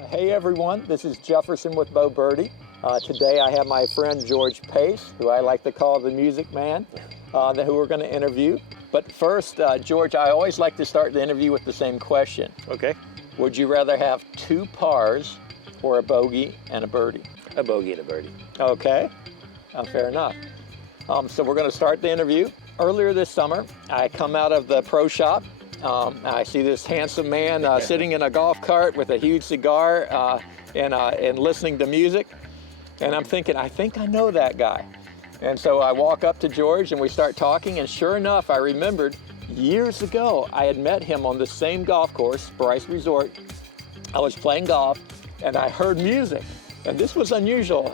Hey everyone, this is Jefferson with Bo Birdie. Today I have my friend George Pace, who I like to call the music man, who we're going to interview. But first, George, I always like to start the interview with the same question. Okay. Would you rather have 2 pars or a bogey and a birdie? A bogey and a birdie. Okay, fair enough. So we're going to start the interview. Earlier this summer, I come out of the pro shop. I see this handsome man sitting in a golf cart with a huge cigar and listening to music. And I'm thinking, I think I know that guy. And so I walk up to George and we start talking. And sure enough, I remembered years ago, I had met him on the same golf course, Bryce Resort. I was playing golf and I heard music. And this was unusual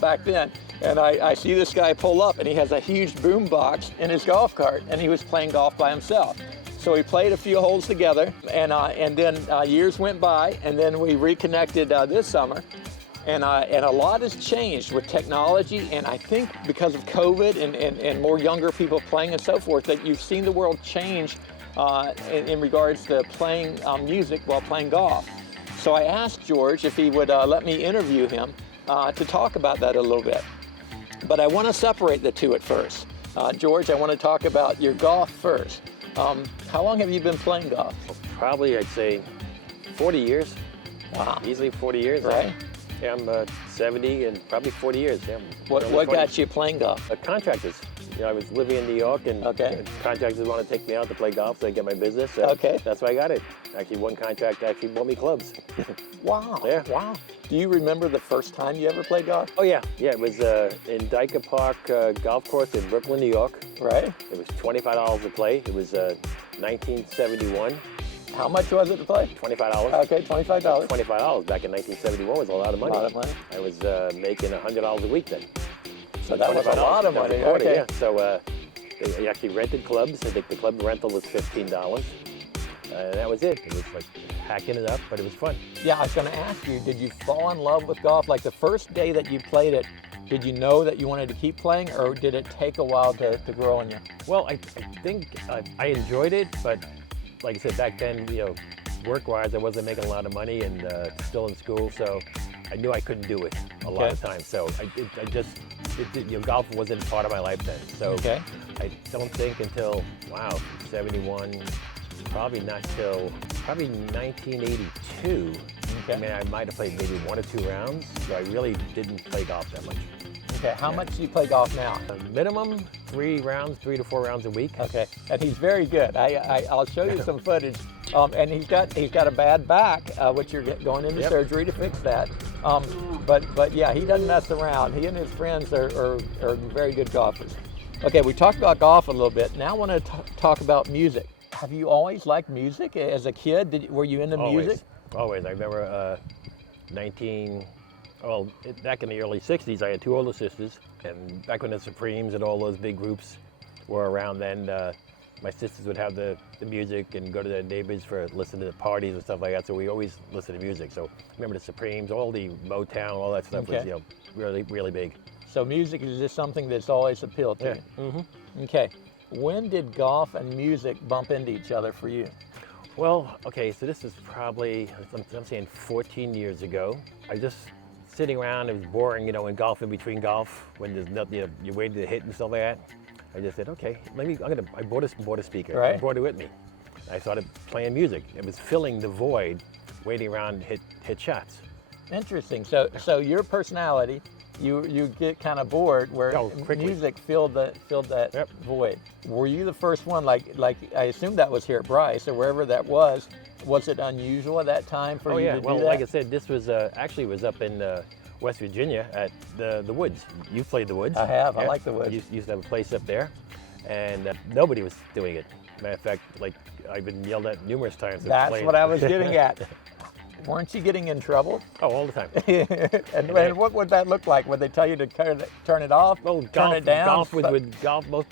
back then. And I see this guy pull up and he has a huge boom box in his golf cart and he was playing golf by himself. So we played a few holes together, and then years went by, and then we reconnected this summer, and a lot has changed with technology, and I think because of COVID and more younger people playing and so forth, that you've seen the world change in regards to playing music while playing golf. So I asked George if he would let me interview him to talk about that a little bit. But I want to separate the two at first. George, I want to talk about your golf first. How long have you been playing golf? Probably, I'd say 40 years. Wow. Easily 40 years. Right. Yeah, I'm 70 and probably 40 years. Yeah. What got you playing golf? Contractors. You know, I was living in New York and contractors want to take me out to play golf so I get my business. So Okay. That's why I got it. Actually, one contract actually bought me clubs. Wow. Yeah. Wow. Do you remember the first time you ever played golf? Oh, yeah. Yeah, it was in Dyker Park Golf Course in Brooklyn, New York. Right. It was $25 to play. It was 1971. How much was it to play? $25. Okay, $25. $25 back in 1971 was a lot of money. A lot of money. I was making $100 a week then. So that was a lot of money. That was a quarter, Okay. yeah. So they actually rented clubs. I think the club rental was $15. And that was it. It was like hacking it up, but it was fun. Yeah, I was going to ask you, did you fall in love with golf? Like the first day that you played it, did you know that you wanted to keep playing, or did it take a while to grow on you? Well, I think I enjoyed it, but like I said, back then, you know, work-wise, I wasn't making a lot of money and still in school, so I knew I couldn't do it a lot of times. So golf wasn't part of my life then. So I don't think until, 71, probably not till, 1982. I mean, I might have played maybe 1 or 2 rounds, so I really didn't play golf that much. Okay, how much do you play golf now? Minimum 3 to 4 rounds a week. Okay, and he's very good. I'll show you some footage. And he's got a bad back, which you're going into surgery to fix that. But yeah, he doesn't mess around. He and his friends are very good golfers. Okay, we talked about golf a little bit. Now I want to talk about music. Have you always liked music as a kid? Were you into music? Always. I remember back in the early 60s, I had 2 older sisters, and back when the Supremes and all those big groups were around then, my sisters would have the music and go to their neighbors for listening to the parties and stuff like that, so we always listened to music. So I remember the Supremes, all the Motown, all that stuff was really, really big. So music is just something that's always appealed to you? Mm-hmm. Okay. When did golf and music bump into each other for you? Well, okay, so this is probably, I'm saying 14 years ago. I just sitting around, it was boring, you know, in golf, in between golf, when there's nothing, you know, you're waiting to hit and stuff like that. I just said, okay, maybe I bought a speaker. Right. I brought it with me. I started playing music. It was filling the void, waiting around to hit shots. Interesting. So your personality, you get kind of bored where music filled that void. Were you the first one? Like I assume that was here at Bryce or wherever that was. Was it unusual at that time for you to do that? Well, like I said, this was actually was up in West Virginia at the Woods. You played the Woods. I have. I like the Woods. You used to have a place up there, and nobody was doing it. Matter of fact, like I've been yelled at numerous times. That's what I was getting at. Weren't you getting in trouble? Oh, all the time. and what would that look like? Would they tell you to turn it off, turn it down?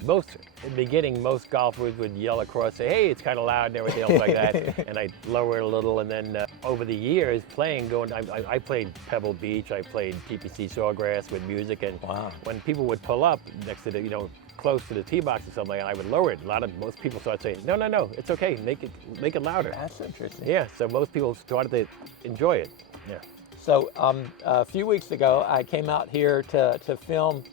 Most in the beginning, most golfers would yell across, say, "Hey, it's kind of loud," and everything else like that. And I'd lower it a little, and then over the years, I played Pebble Beach, I played TPC Sawgrass with music, and when people would pull up next to the, close to the tee box or something like that, I would lower it. Most people started saying, no, it's okay, make it louder. That's interesting. Yeah, so most people started to enjoy it. Yeah. So a few weeks ago, I came out here to film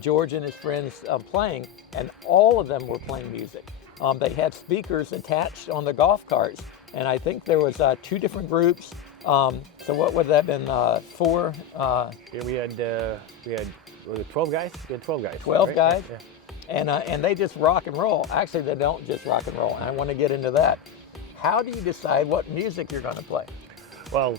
George and his friends playing, and all of them were playing music. They had speakers attached on the golf carts, and I think there was 2 different groups. So what would that have been? 4? Yeah, we had was it 12 guys? We had 12 guys. 12 right? guys? Yeah. And they just rock and roll. Actually, they don't just rock and roll, and I want to get into that. How do you decide what music you're going to play? Well,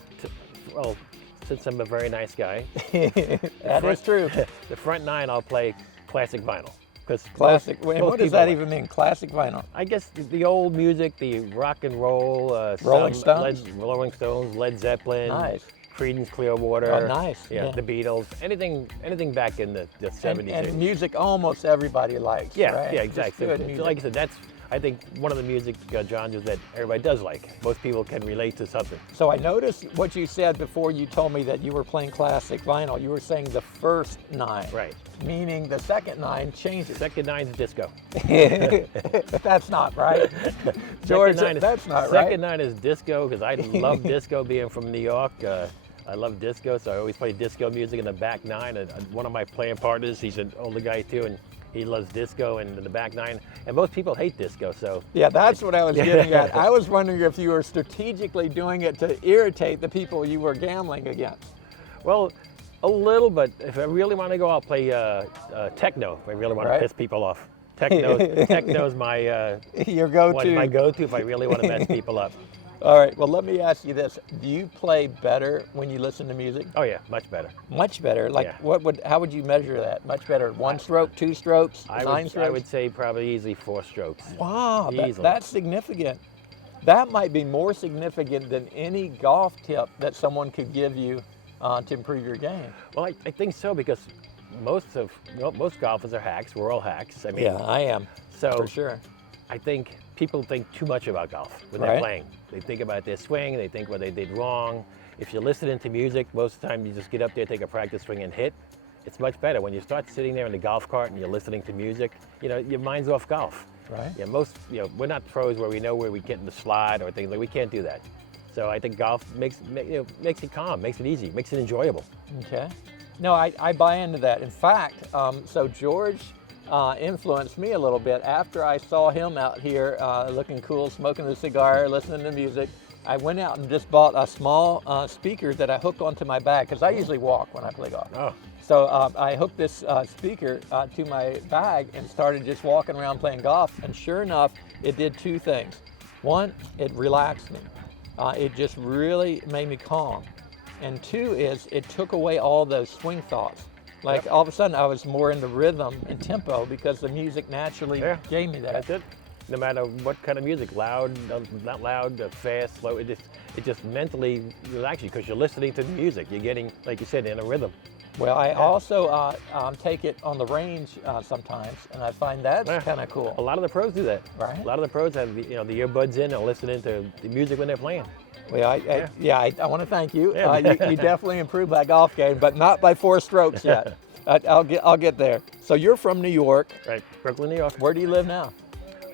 since I'm a very nice guy, That is true. the front 9 I'll play classic vinyl. Because Classic. What does that even mean? Classic vinyl. I guess the old music, the rock and roll, Rolling Stones? Rolling Stones, Led Zeppelin, Nice. Creedence Clearwater. Oh, nice. Yeah, Yeah. the Beatles, anything back in the 70s. And music almost everybody likes. yeah, right? yeah, Just exactly. good So, music. like I said, that's I think one of the music genres that everybody does like. Most people can relate to something. So I noticed what you said before you told me that you were playing classic vinyl. You were saying the first 9. Right. Meaning the second 9 changes. Second 9's disco. That's not right. George, that's not right. Second 9 is disco because I love disco being from New York. I love disco, so I always play disco music in the back 9. And one of my playing partners, he's an older guy too, and he loves disco and the back 9. And most people hate disco, so. Yeah, that's what I was getting at. I was wondering if you were strategically doing it to irritate the people you were gambling against. Well, a little, but if I really want to go, I'll play techno. If I really want to piss people off. Techno's my Your go-to. my go-to if I really want to mess people up. All right. Well, let me ask you this: do you play better when you listen to music? Oh yeah, much better. Much better. Like, Yeah. how would you measure that? Much better. 1 stroke, 2 strokes, 9 strokes. I would say probably easily 4 strokes. Wow, Easily. that's significant. That might be more significant than any golf tip that someone could give you to improve your game. Well, I think so because most golfers are hacks. We're all hacks. I mean, Yeah, I am. so For sure. I think people think too much about golf when Right. they're playing. They think about their swing, they think what they did wrong. If you're listening to music, most of the time you just get up there, take a practice swing and hit. It's much better. When you start sitting there in the golf cart and you're listening to music, your mind's off golf. Right. Yeah, we're not pros where we know where we get in the slide or things like we can't do that. So I think golf makes it calm, makes it easy, makes it enjoyable. Okay. No, I buy into that. In fact, so George influenced me a little bit after I saw him out here looking cool, smoking a cigar, listening to music. I went out and just bought a small speaker that I hook onto my bag because I usually walk when I play golf. Oh. So I hooked this speaker to my bag and started just walking around playing golf. And sure enough, it did 2 things. One, it relaxed me. It just really made me calm. And 2 is it took away all those swing thoughts. Like all of a sudden I was more in the rhythm and tempo because the music naturally gave me that. That's it. No matter what kind of music, loud, not loud, fast, slow, it just mentally relaxes you because you're listening to the music. You're getting, like you said, in a rhythm. Well, I also take it on the range sometimes, and I find that's kind of A cool. lot of the pros do that. Right. A lot of the pros have the earbuds in and listening to the music when they're playing. Well, I want to thank you. Yeah. You definitely improved my golf game, but not by 4 strokes yet. I'll get there. So you're from New York. Right, Brooklyn, New York, Where do you live now?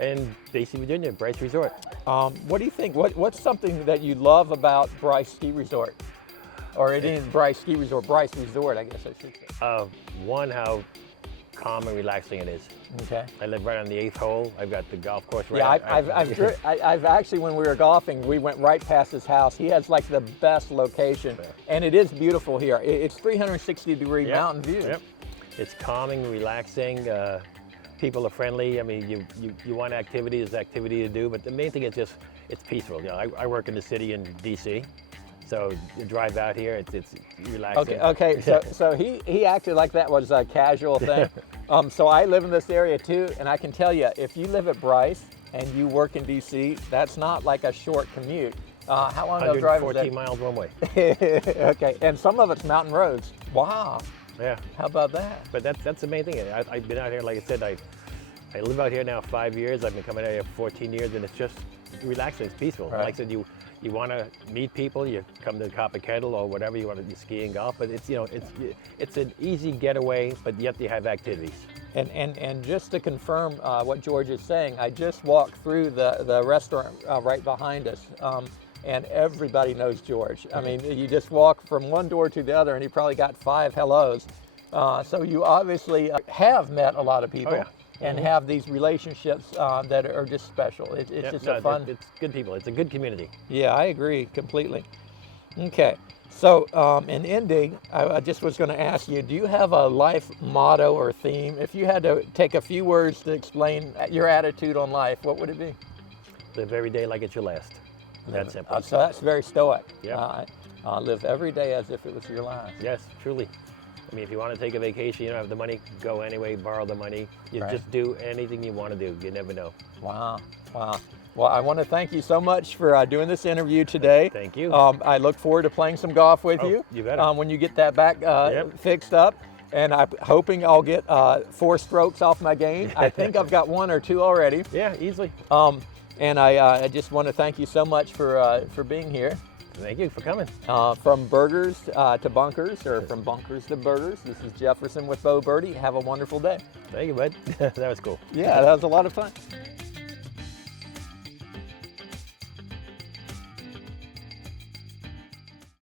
and D.C., Virginia, Bryce Resort. What do you think? What's something that you love about Bryce Ski Resort? Or it isn't Bryce Ski Resort, Bryce Resort, I guess I should say. One, how calm and relaxing it is. Okay. I live right on the 8th hole. I've got the golf course right. Yeah, I've actually, when we were golfing, we went right past his house. He has like the best location, and it is beautiful here. It's 360-degree mountain view. Yep. It's calming, relaxing. People are friendly. I mean, you want activity, there's activity to do, but the main thing is just it's peaceful. I work in the city in D.C., so you drive out here, it's relaxing. Okay. So he acted like that was a casual thing. So I live in this area too, and I can tell you, if you live at Bryce and you work in D.C., that's not like a short commute. How long of a drive is 114 miles one way. Okay, and some of it's mountain roads. Wow. Yeah. How about that? But that's the main thing. I've been out here, like I said, I live out here now 5 years. I've been coming out here 14 years, and it's just relaxing. It's peaceful. Right. Like I said, you want to meet people, you come to Copper Kettle or whatever you want to ski and golf. But it's an easy getaway, but yet you have activities. And just to confirm what George is saying, I just walked through the restaurant right behind us. and everybody knows George. I mean, you just walk from one door to the other, and he probably got 5 hellos. So you obviously have met a lot of people. Oh, yeah. And have these relationships that are just special. It's Yep, just no, a fun. It's good people. It's a good community. Yeah, I agree completely. Okay, so in ending, I just was going to ask you, do you have a life motto or theme? If you had to take a few words to explain your attitude on life, what would it be? Live every day like it's your last. That's simple. So that's very stoic. Yeah. Live every day as if it was your last. Yes, truly. I mean, if you want to take a vacation, you don't have the money, go anyway, borrow the money. You Right. just do anything you want to do. You never know. Wow, wow. Well, I want to thank you so much for doing this interview today. Thank you. I look forward to playing some golf with Oh, you. you better. When you get that back Yep. fixed up. And I'm hoping I'll get 4 strokes off my game. I think I've got 1 or 2 already. Yeah, easily. And I just want to thank you so much for being here. Thank you for coming. From burgers to bunkers, or from bunkers to burgers, this is Jefferson with Bo Birdie. Have a wonderful day. Thank you, bud. That was cool. Yeah, that was a lot of fun.